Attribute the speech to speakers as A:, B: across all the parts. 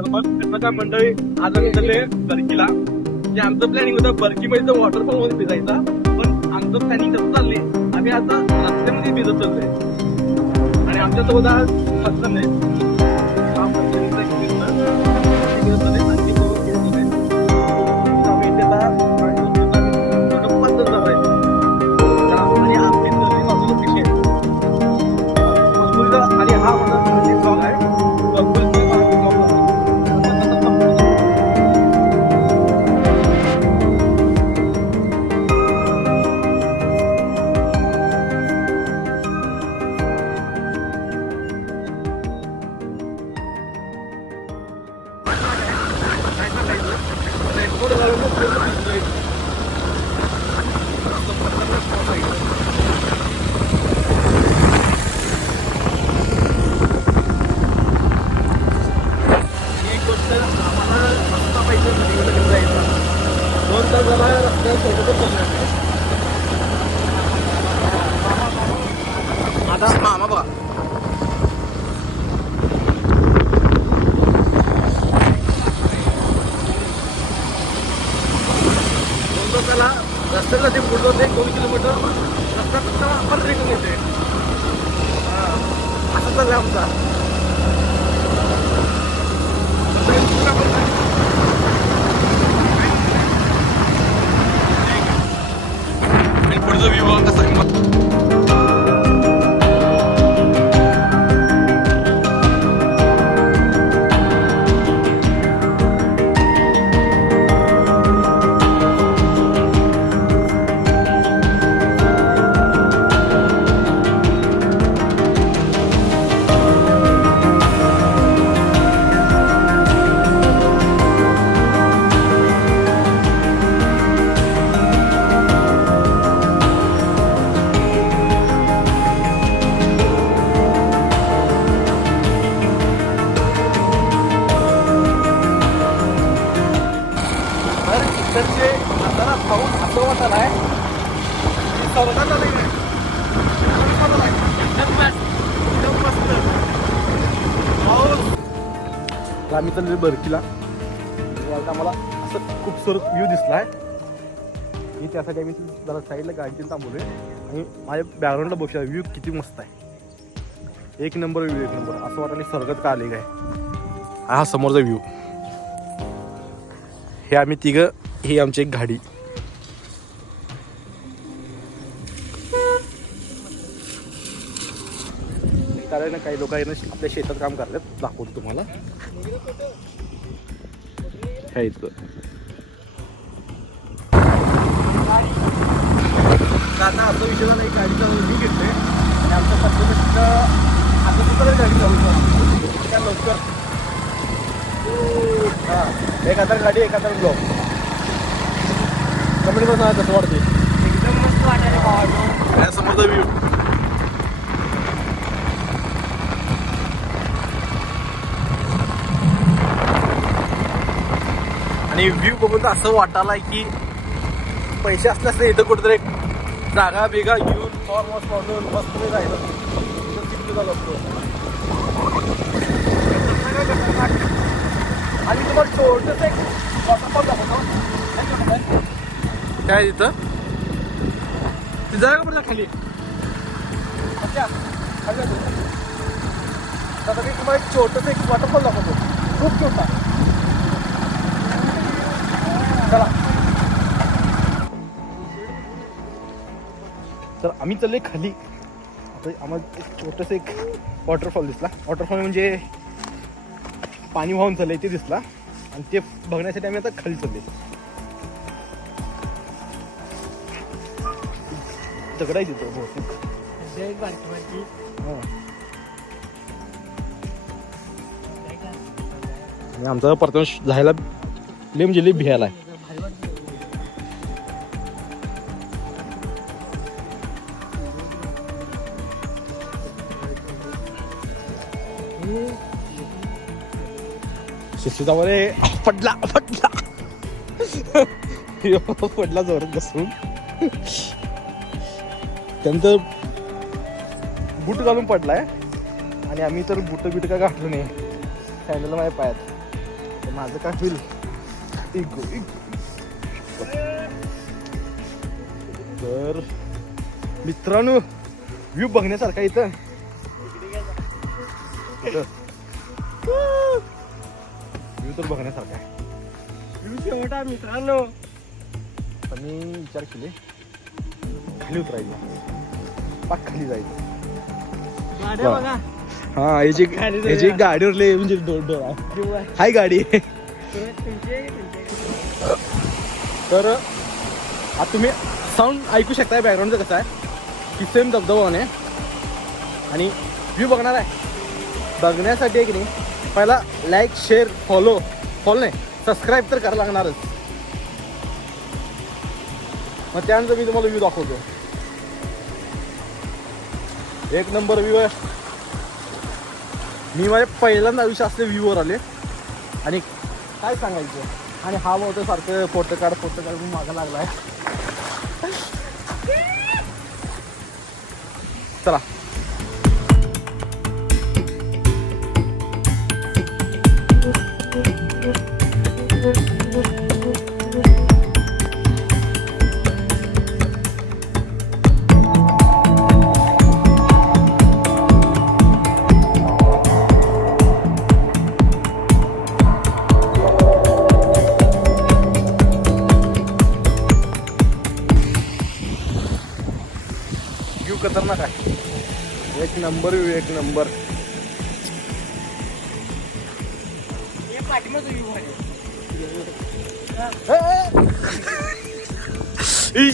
A: तर मग कसं काय मंडळी आज आम्ही चालले बर्कीला. जे आमचं प्लॅनिंग होतं बर्कीमध्ये वॉटरफॉलमध्ये भिजायचा पण आमचं प्लॅनिंग कसं चाललंय? आम्ही आता रस्त्यामध्ये भिजत चाललोय. आणि आमच्यासोबत आज हसन आहे आम्ही चाललो बरकीला आणि आता आम्हाला असं खूपसारत व्ह्यू आहे मी त्यासाठी आम्ही जरा साईडला गाडी आहे आणि माझ्या बॅकग्राऊंडला बघूया व्ह्यू किती मस्त आहे. एक नंबर व्ह्यू एक नंबर असं वाटलं स्वर्गात का आले काय? हा समोरचा व्ह्यू हे आम्ही तिघं ही आमची एक गाडी. कारण काही लोक आहे ना आपल्या शेतात काम करतात. दाखवतो तुम्हाला. ह्या आता असं विषय एक गाडी चालवून मी घेतोय. आणि आमच्या आता गाडी चालवतो त्या लवकर. हां एक हातात गाडी हातात ब्लॉक कमेंट करून कसं वाटते
B: एकदम मस्त वाटायला
A: यासमोरचा व्ह्यू आणि व्ह्यू बघून तर असं वाटायला की पैसे असल्यास तर इथं कुठेतरी एक जागा बिगा घेऊन फॉर्म हाऊस बांधून मस्त मी राहिलं. इथं लागतो आणि तुम्हाला छोटंसं एक वॉटरफॉल दाखवतो. काय तिथं ती जागा पडला खाली. अच्छा खाली आता मी तुम्हाला एक छोटंसं एक वॉटरफॉल दाखवतो. खूप छोटा चला. तर आम्ही चालले खाली. आता आम्हाला एक छोटंसं एक वॉटरफॉल दिसला. वॉटरफॉल म्हणजे पाणी वाहून चाललंय ते दिसला. आणि ते बघण्यासाठी आम्ही आता खाली चालले दगडाय आहे तिथं बहुतेक. हां. आणि आमचा प्रथम जायला लय म्हणजे लय भियाला आहे रे पडला पडला. पडला जोरात बसून. त्यानंतर बूट घालून पडलाय. आणि आम्ही तर बूट बिट काय घातलं नाही. सँडल माझ्या पायात. तर माझं काय होईल? Ego ego. तर मित्रांनो व्ह्यू बघण्यासारखा इथं. व्ह्यू तर बघण्यासारखा आहे.
B: शेवटा मित्रांनो.
A: तर मी विचार केले खाली उतरायचं. पाक खाली जायचं.
B: गाड्या बघा.
A: हा याची
B: खाली जाऊया.
A: याची गाडीवर लय म्हणजे
B: जीव आहे.
A: हाय गाडी.
B: तुमचे तुमचे
A: तर आता तुम्ही साऊंड ऐकू शकताय बॅकग्राऊंडचं कसं आहे? की सेम धबधबाने आणि व्ह्यू बघणार आहे. बघण्यासाठी आहे की नाही? पहिला लाईक शेअर फॉलो फॉलो नाही सबस्क्राईब तर करायला लागणारच. मग त्यानंतर मी तुम्हाला व्ह्यू दाखवतो. एक नंबर व्ह्यू आहे. मी माझ्या पहिल्यांदा आयुष्य असले व्ह्यूवर आले. आणि काय सांगायचं? आणि हा होतं सारखं फोटो काढ फोटो काढ म्हणून मागं लागलाय. चला. खतरनाक आहे एक नंबर व्ह्यू एक नंबर.
B: हे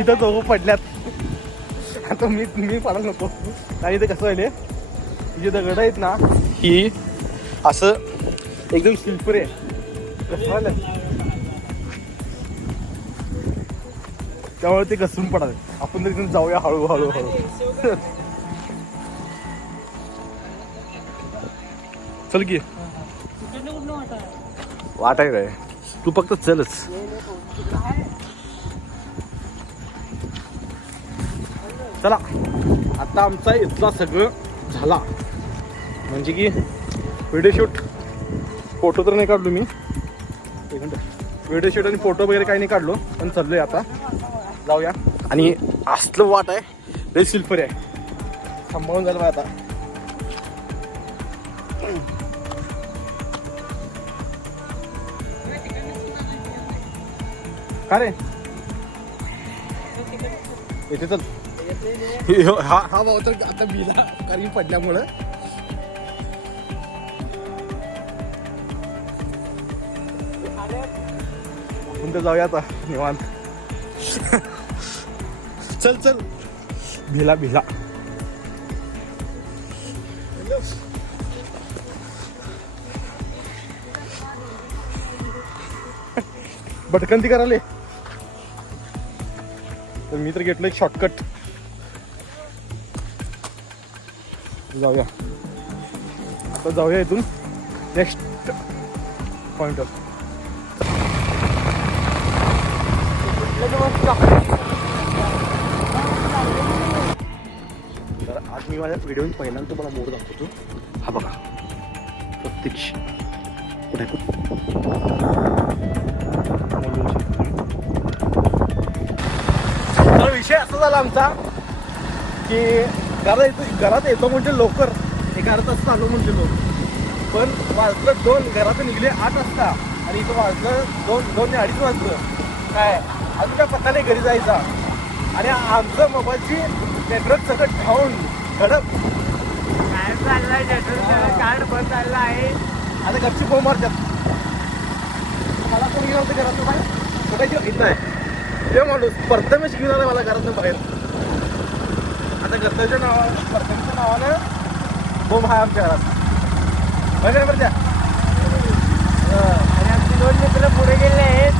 A: इथं दोघं पडल्यात. आता मी मी पडायला नको. आणि इथे कसं व्हायले जे दगड आहेत ना ही असं एकदम स्लिपर आहे. कसं त्यामुळे ते घसरून पडाल आपण तरी जाऊया हळू हळू हळू. चल की.
B: वाटा
A: वाट आहे काय? तू फक्त चलच. चला. आता आमचा इथला सगळं झाला. म्हणजे की व्हिडिओ शूट फोटो तर नाही काढलो मी. एक मिनिट. व्हिडिओ शूट आणि फोटो वगैरे काही नाही काढलो. पण चाललोय आता. जाऊया. आणि असलं वाट आहे. लय सिल्फर आहे. सांभाळून झालं आता. का रे? येते चल. हे- ह्यो- हा. हा भाऊ तर आता बिला कारण की पडल्यामुळं. आपण तर जाऊया आता निवांत. चल चल. भिला भिला. भटकंती कराले तर मी तर घेतलं एक शॉर्टकट जाऊया. आता जाऊया इथून. नेक्स्ट पॉइंट ऑफ मी माझ्या व्हिडिओ पहिल्यांदा तुम्हाला मोड दाखवतो. हा बघा. प्रत्यक्ष. कुठे तर विषय असा झाला आमचा की घरात येतो घरात येतो म्हणजे लवकर. एक अर्धा तास चालू म्हणजे लोक पण वाजलं दोन घरात निघले आठ वाजता. आणि इथं वाजलं दोन दोन ते अडीच वाजलं. काय? अजून काय पत्ता नाही घरी जायचा. आणि आमचं मोबाईलची नेटवर्क सगळं ठाऊन धडक
B: काय चाललंय? कार्ड बंद चाललं आहे.
A: आता घरची फोन मारतात. मला कोण घेऊन होतं घरातून बाहेर? कुठे इथं आहे. हे माणूस प्रथमेश घेऊन आला मला घरातून बाहेर. आता घरच्याच्या नावानं प्रथमेशच्या नावानं बोम आहे आमच्या घरात. बघा बरं त्या.
B: आणि आमचे दोन मित्र पुढे गेले आहेत.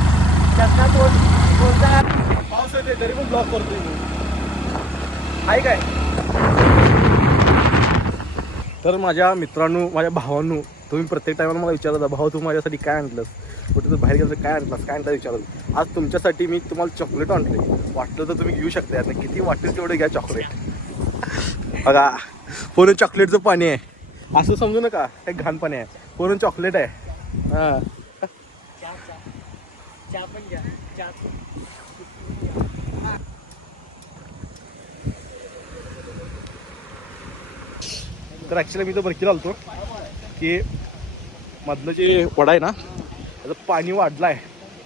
B: त्यांना कोण कोणता
A: पाऊस येते तरी पण ब्लॉक करतोय मी. आहे काय? तर माझ्या मित्रांनो माझ्या भावांनो तुम्ही प्रत्येक टायमाला मला विचारता भाऊ तू माझ्यासाठी काय आणलंस? कुठे तू बाहेर गेलं काय आणलास? काय आणलं विचारलं आज तुमच्यासाठी मी तुम्हाला चॉकलेट आणले वाटलं तर तुम्ही घेऊ शकता आता किती वाटेल तेवढे घ्या चॉकलेट बघा पूर्ण चॉकलेटचं पाणी आहे. असं समजू नका हे घाण पाणी आहे. पूर्ण चॉकलेट आहे. हा. तर ॲक्च्युली मी तर बरकीला आलतो की मधलं जे वडा आहे ना त्याचं पाणी वाढलं आहे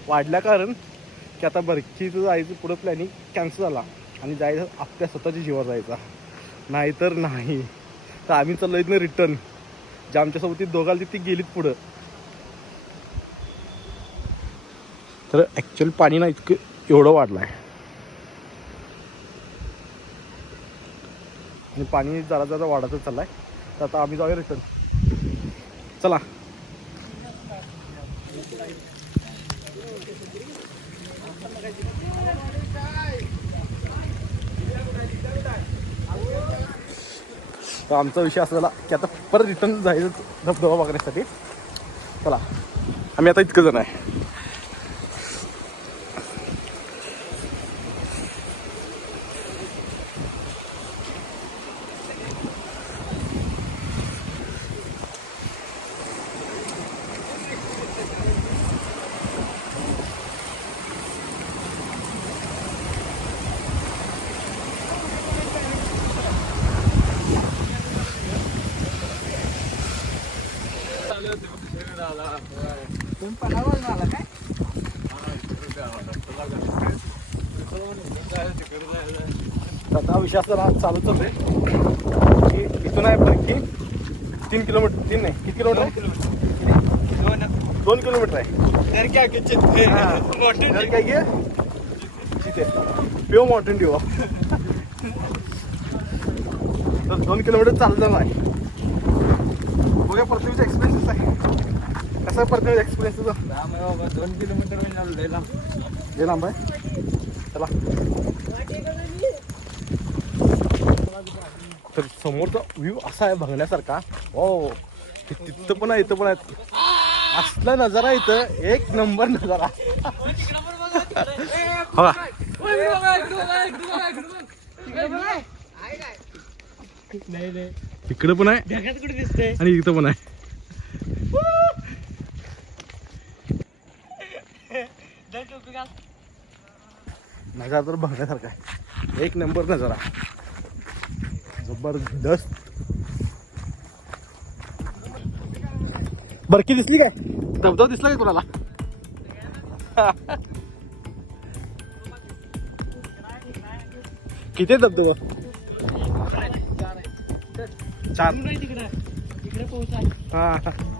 A: वाढल्या कारण की आता बरखीचं जायचं पुढं प्लॅनिंग कॅन्सल झाला. आणि जायचं आपल्या स्वतःच्या जीवावर जायचा. नाहीतर नाही. तर आम्ही चाललो इथनं रिटर्न जे आमच्यासोबत ती दोघाला ती गेलीत पुढं. तर ॲक्च्युअल पाणी ना इतकं एवढं वाढलं आहे आणि पाणी जरा जरा वाढतच आहे तर आता आम्ही जाऊया रिटर्न चला. तर आमचा विषय असा झाला की आता परत रिटर्न जायचं धबधबा बघण्यासाठी. चला. आम्ही आता इतकं जण आहे. आता विषय असा ना चालू चालू आहे की इथून आहे बरं की तीन किलोमीटर तीन नाही किती किलोमीटर आहे दोन किलोमीटर आहे तर काय घे तिथे पिओ माउंटेन ड्यू तर दोन किलोमीटर चालत नाही आहे. बघा प्रथमेचा एक्सपिरियन्स आहे कसा प्रथमेचा एक्सपिरियन्स तुझा?
B: दोन किलोमीटर
A: जे लांब. आहे? चला. तर समोरचा व्ह्यू असा आहे बघण्यासारखा. हो तिथं पण आहे इथं पण आहे. असला नजारा इथं एक नंबर नजारा. हा
B: नाही नाही
A: इकडं पण आहे
B: ढगात कुठे दिसते
A: आणि इथं पण आहे. नजारा तर बघण्यासारखा आहे. एक नंबर नजारा. जबरदस्त. बरकी दिसली काय? धबधबा दिसला काय तुला किती धबधबा? चार. हा.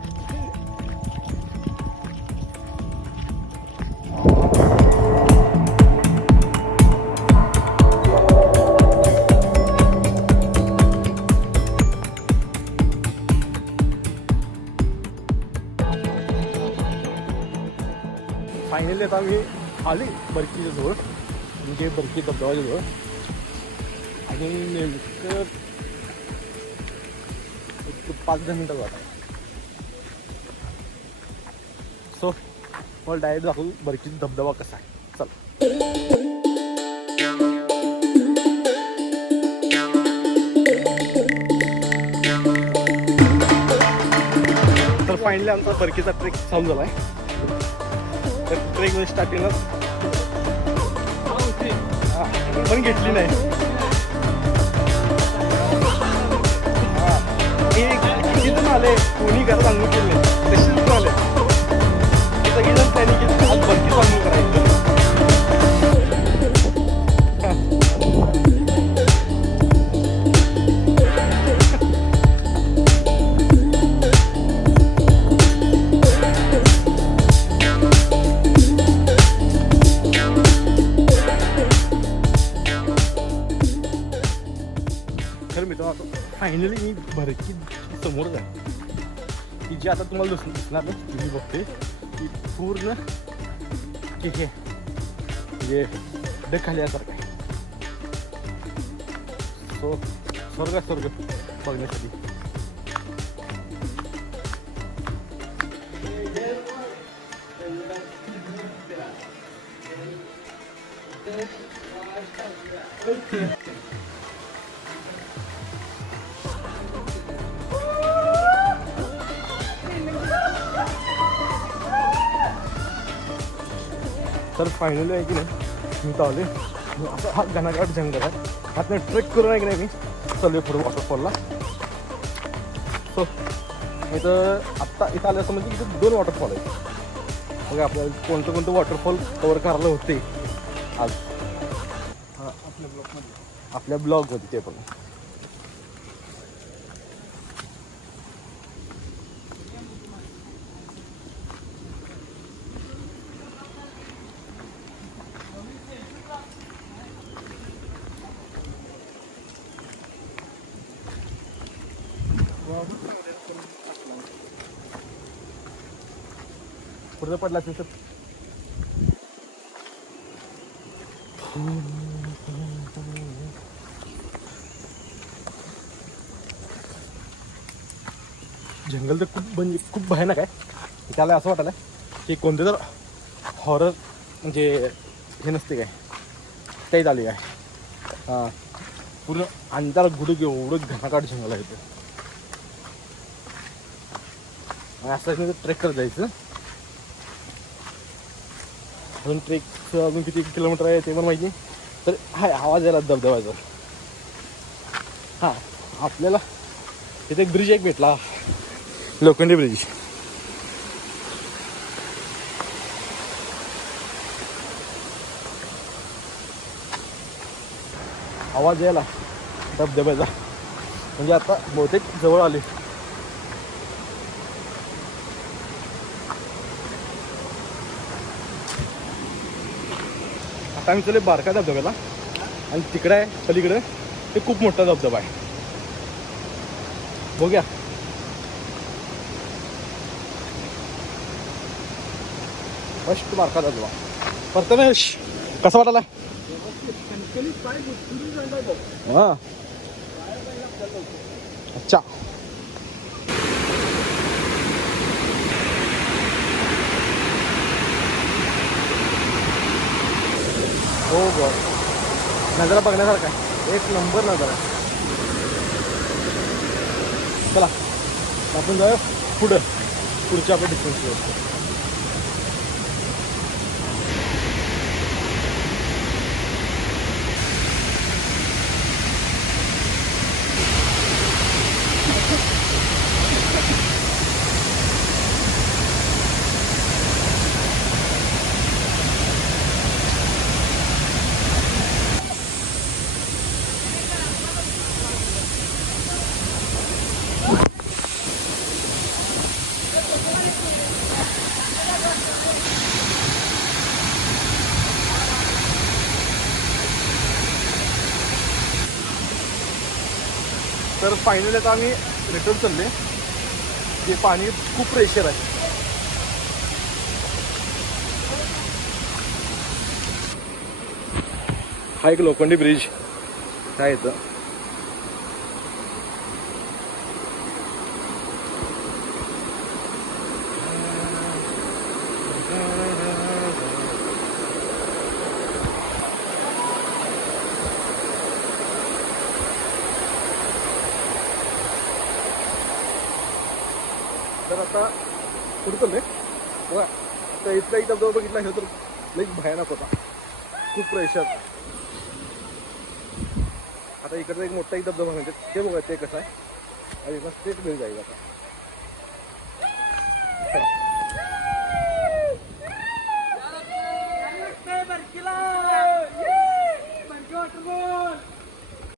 A: फायनली मी आले बरकीच्या जवळ. म्हणजे बरकी धबधबाच्या जवळ. आणि नेमकं एक पाच दहा मिनटं जात सो मला डायरेक्ट दाखवू बरकीचा धबधबा कसा आहे. चल. तर फायनली आमचा बरकीचा ट्रेक चालू झाला आहे ट्रेक ट्रेकमध्ये पण घेतली नाही. किती आले कोणी घरात सांगून केले तशीच तसेच पण आले सगळेजण प्लॅनिंग केली. आज बरकीच अंघोळ करायचं. आता फायनली मी भरकी समोरच आहे की जी आता तुम्हाला दिस दिसणार ना तुम्ही बघते. की पूर्ण की हे म्हणजे डखाल्यासारखं आहे. सो स्वर्ग स्वर्ग बघण्यासाठी. तर फायनली आहे की नाही मी चालले असं हा घनाघाट जंगल आहे आता ट्रेक करून आहे की नाही मी? चालू पुढे वॉटरफॉलला सो इथं आत्ता इथं आलं असं म्हणजे इथं दोन वॉटरफॉल आहेत. मग आपल्याला कोणतं कोणतं वॉटरफॉल कवर करायला होते? आज. हां आपल्या ब्लॉगमध्ये आपल्या ब्लॉगमध्ये ते पण. खुर्द पडला असेल तर. जंगल तर खूप म्हणजे खूप भयानक आहे. त्याला असं वाटायला की कोणते तर हॉरर म्हणजे हे नसते काय? ते झाली काय? हां. पूर्ण अंधार गुडूक एवढं घनाकाट जंगल आहे ते. असं ट्रेक करत जायचं. अजून ट्रेकचं अजून किती किलोमीटर आहे ते पण माहिती तर हाय आवाज यायला धबधबायचा हां आपल्याला तिथे एक ब्रिज एक भेटला. लोखंडी ब्रिज आवाज यायला धबधब्याचा. म्हणजे आता बहुतेक जवळ आले. आता आम्ही चले बारका धबधब्याला. आणि तिकडे आहे पलीकडे ते खूप मोठा धबधबा आहे. बघूया. फस्ट बारका धबधबा. प्रथमेश कसा वाटायला? हा. अच्छा. हो गॉड नजरा बघण्यासारखा आहे. एक नंबर नजारा चला आपण जाऊया पुढं. पुढच्या आपण डिस्टन्सवर तर फायनली आता आम्ही रिटर्न चालले ते पाणी खूप प्रेशर आहे. हा एक लोखंडी ब्रिज काय येतं तर आता पुढे चाललंय बघा आता इथला एक धबधबा बघितला हे तर लई भयानक होता. खूप प्रेशर आता इकडचा एक मोठा एक धबधबा म्हणजे ते बघा ते कसं आहे. आणि मग तेच मिळ जाईल आता.